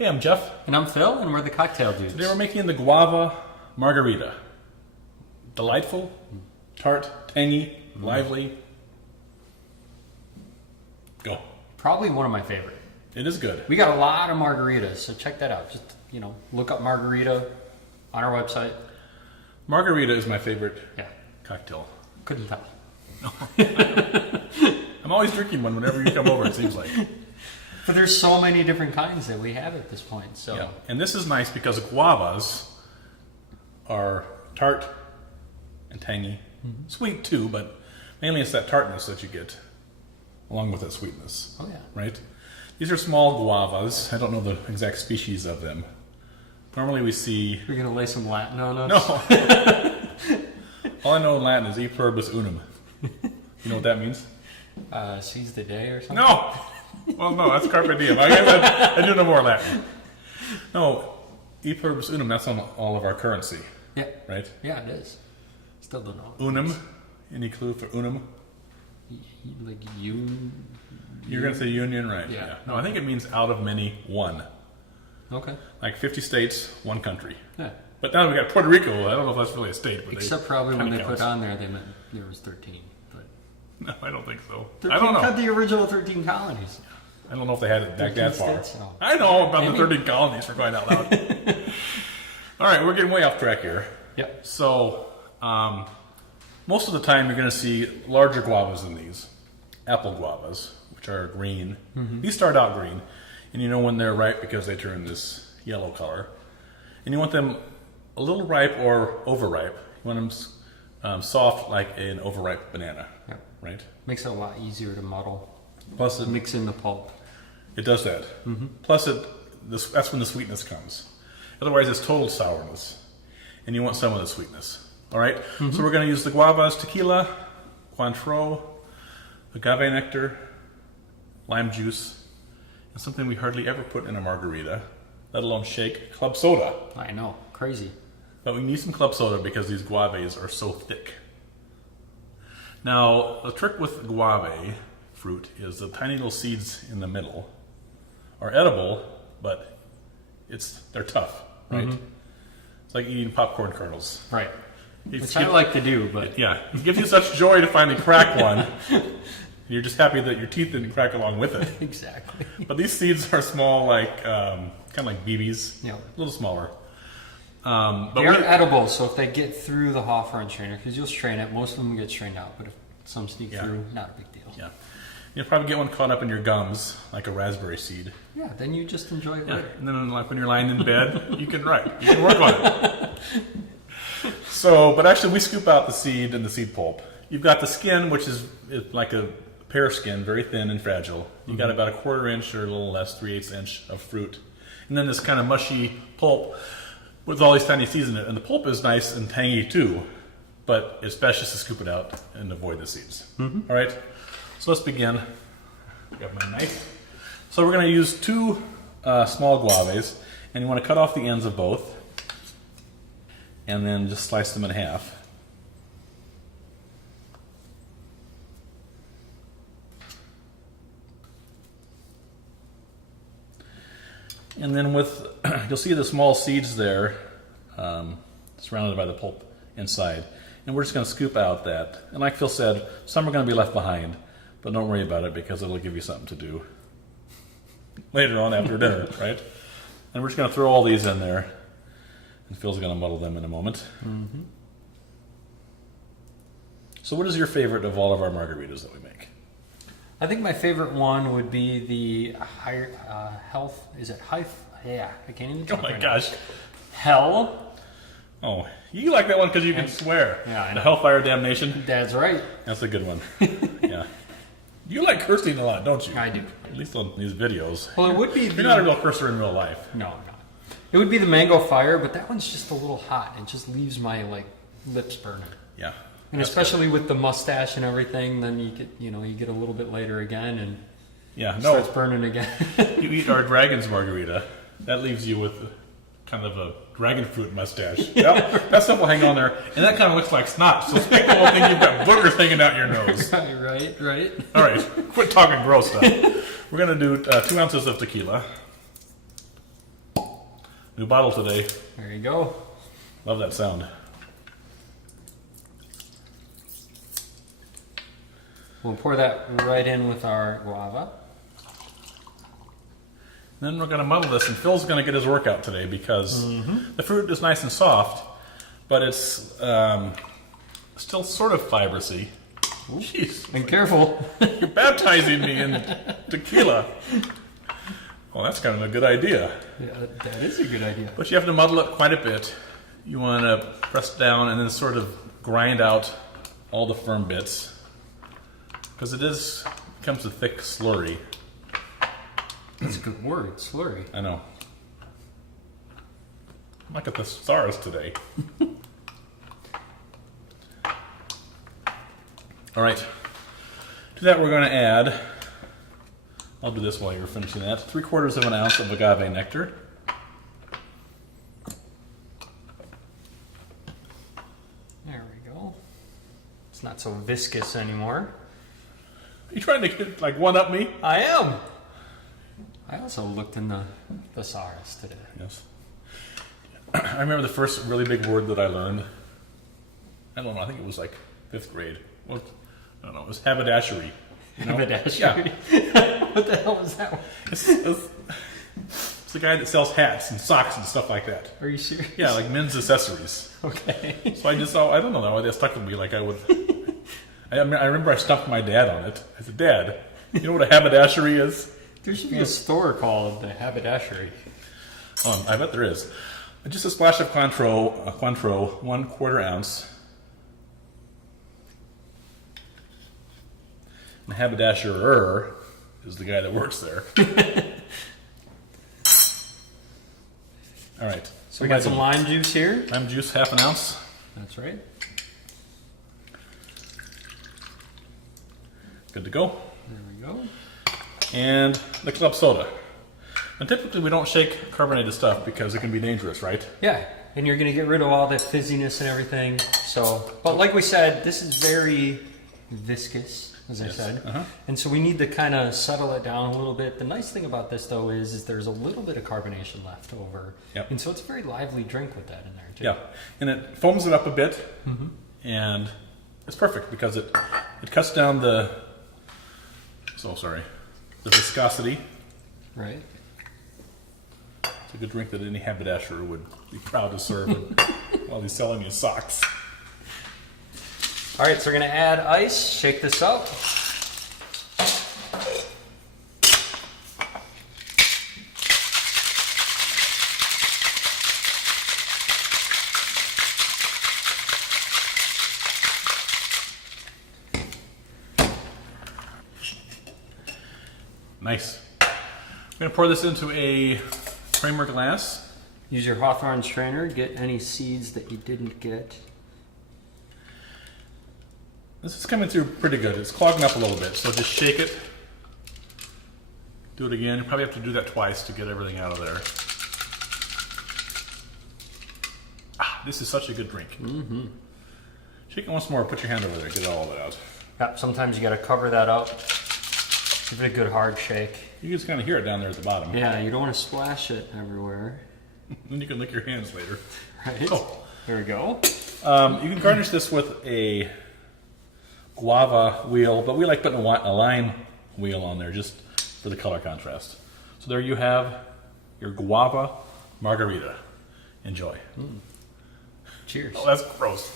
Hey, I'm Jeff. And I'm Phil, and we're the Cocktail Dudes. Today we're making the Guava Margarita. Delightful, tart, tangy, lively. Go. Probably one of my favorite. It is good. We got a lot of margaritas, so check that out. Just, look up margarita on our website. Margarita is my favorite Yeah. cocktail. Couldn't tell. I'm always drinking one whenever you come over, it seems like. But there's so many different kinds that we have at this point. So Yeah. And this is nice because guavas are tart and tangy. Sweet too, but mainly it's that tartness that you get along with that sweetness. Oh, yeah. Right? These are small guavas. I don't know the exact species of them. Normally we see... We're going to lay some Latin on us? No. All I know in Latin is e pluribus unum. You know what that means? Seize the day or something? No! Well, no, that's carpe diem. I do know more Latin. No, e pluribus unum, that's on all of our currency. Yeah. Right? Yeah, it is. Still don't know. Unum. Any clue for unum? Like you... You're going to say union, right? Yeah. No, I think it means out of many, one. Okay. Like 50 states, one country. Yeah. But now we got Puerto Rico. I don't know if that's really a state. But Except probably when they counts. put on there, they meant there was 13. But No, I don't think so. 13 I don't know. had the original 13 colonies. I don't know if they had it back that far. States, no. I know about Maybe. the 13 colonies, for crying out loud. All right, we're getting way off track here. Yep. So, most of the time you're going to see larger guavas than these. Apple guavas, which are green. These start out green, and you know when they're ripe because they turn this yellow color. And you want them a little ripe or overripe. You want them soft like an overripe banana, Yep. right? Makes it a lot easier to muddle. Plus, Mix in the pulp. it does that. Plus, that's when the sweetness comes. Otherwise, it's total sourness, and you want some of the sweetness. All right. So we're going to use the guavas, tequila, Cointreau, agave nectar, lime juice, and something we hardly ever put in a margarita, let alone shake, club soda. I know. Crazy. But we need some club soda because these guaves are so thick. Now, the trick with guave fruit is the tiny little seeds in the middle are edible, but they're tough, right? It's like eating popcorn kernels. Right. It's Which I like to do, but... Yeah, it gives you such joy to finally crack one. You're just happy that your teeth didn't crack along with it. Exactly. But these seeds are small, like kind of like BBs, Yeah. a little smaller. But They're edible, so if they get through the Hawthorne strainer, because you'll strain it, most of them get strained out, but if some sneak Yeah. through, not a big deal. yeah, you'll probably get one caught up in your gums, like a raspberry seed. Yeah, then you just enjoy it Yeah. later. And then, like when you're lying in bed, you can work on it. So, but actually, we scoop out the seed and the seed pulp. You've got the skin, which is like a pear skin, very thin and fragile. You got about a 1/4 inch or a little less, 3/8 inch of fruit, and then this kind of mushy pulp with all these tiny seeds in it. And the pulp is nice and tangy too, but it's best just to scoop it out and avoid the seeds. All right. So let's begin. Got my knife. So we're going to use 2 small guaves, and you want to cut off the ends of both, and then just slice them in half. And then you'll see the small seeds there, surrounded by the pulp inside. And we're just going to scoop out that. And like Phil said, some are going to be left behind, but don't worry about it because it'll give you something to do later on after dinner, right? And we're just going to throw all these in there, and Phil's going to muddle them in a moment. So what is your favorite of all of our margaritas that we make? I think my favorite one would be the higher health. Is it Health? Yeah, I can't even Oh talk my right gosh. now. Hell. Oh, you like that one because you can swear. Yeah, I The know. Hellfire Damnation. That's right. That's a good one. Yeah. You like cursing a lot, don't you? I do. At least on these videos. Well, it would be You're not a real cursor in real life. No, I'm not. It would be the mango fire, but that one's just a little hot. It just leaves my lips burning. Yeah. And That's especially with the mustache and everything, then you get a little bit later again and Yeah, it no. starts burning again. You eat our dragon's margarita. That leaves you with kind of a dragon fruit mustache. Yep, that stuff will hang on there, and that kind of looks like snot. So people will think you've got boogers hanging out your nose. Right. All right, quit talking gross stuff. We're gonna do 2 ounces of tequila. New bottle today. There you go. Love that sound. We'll pour that right in with our guava. Then we're going to muddle this, and Phil's going to get his workout today because the fruit is nice and soft, but it's still sort of fibrous-y. Jeez. And careful. You're baptizing me in tequila. Well, that's kind of a good idea. Yeah, that is a good idea. But you have to muddle it quite a bit. You want to press down and then sort of grind out all the firm bits. Because it becomes a thick slurry. That's a good word, slurry. I know. I'm like a thesaurus today. All right. To that, we're going to add, I'll do this while you're finishing that, 3/4 of an ounce of agave nectar. There we go. It's not so viscous anymore. Are you trying to get, like, one-up me? I am. I also looked in the thesaurus today. Yes. I remember the first really big word that I learned. I don't know, I think it was like 5th grade. Well, I don't know, it was haberdashery. You know? Haberdashery? Yeah. What the hell is that one? It's the guy that sells hats and socks and stuff like that. Are you serious? Yeah, like men's accessories. Okay. So I just thought, I don't know, it stuck with me like I would. I remember I stumped my dad on it. I said, Dad, you know what a haberdashery is? There should be a store called the Haberdashery. I bet there is. Just a splash of Cointreau, 1/4 ounce. And the haberdasherer is the guy that works there. All right. So we got some lime juice here. Lime juice, 1/2 ounce. That's right. Good to go. There we go. And the club soda. And typically we don't shake carbonated stuff because it can be dangerous, right? Yeah, and you're going to get rid of all the fizziness and everything. So, but like we said, this is very viscous, as I Yes. said. And so we need to kind of settle it down a little bit. The nice thing about this, though, is there's a little bit of carbonation left over. Yep. And so it's a very lively drink with that in there, too. Yeah. And it foams it up a bit. And it's perfect because it cuts down the viscosity. Right. It's a good drink that any haberdasher would be proud to serve while he's selling you socks. All right, so we're going to add ice, shake this up. Nice. I'm going to pour this into a Kramer glass. Use your Hawthorne strainer, get any seeds that you didn't get. This is coming through pretty good. It's clogging up a little bit, so just shake it. Do it again. You probably have to do that twice to get everything out of there. This is such a good drink. Shake it once more. Put your hand over there. Get all of it out. Yep, sometimes you got to cover that up. Give it a good hard shake. You can just kind of hear it down there at the bottom. Yeah, you don't want to splash it everywhere. Then you can lick your hands later. Right. Oh. There we go. You can garnish this with a guava wheel, but we like putting a lime wheel on there just for the color contrast. So there you have your guava margarita. Enjoy. Cheers. Oh, that's gross.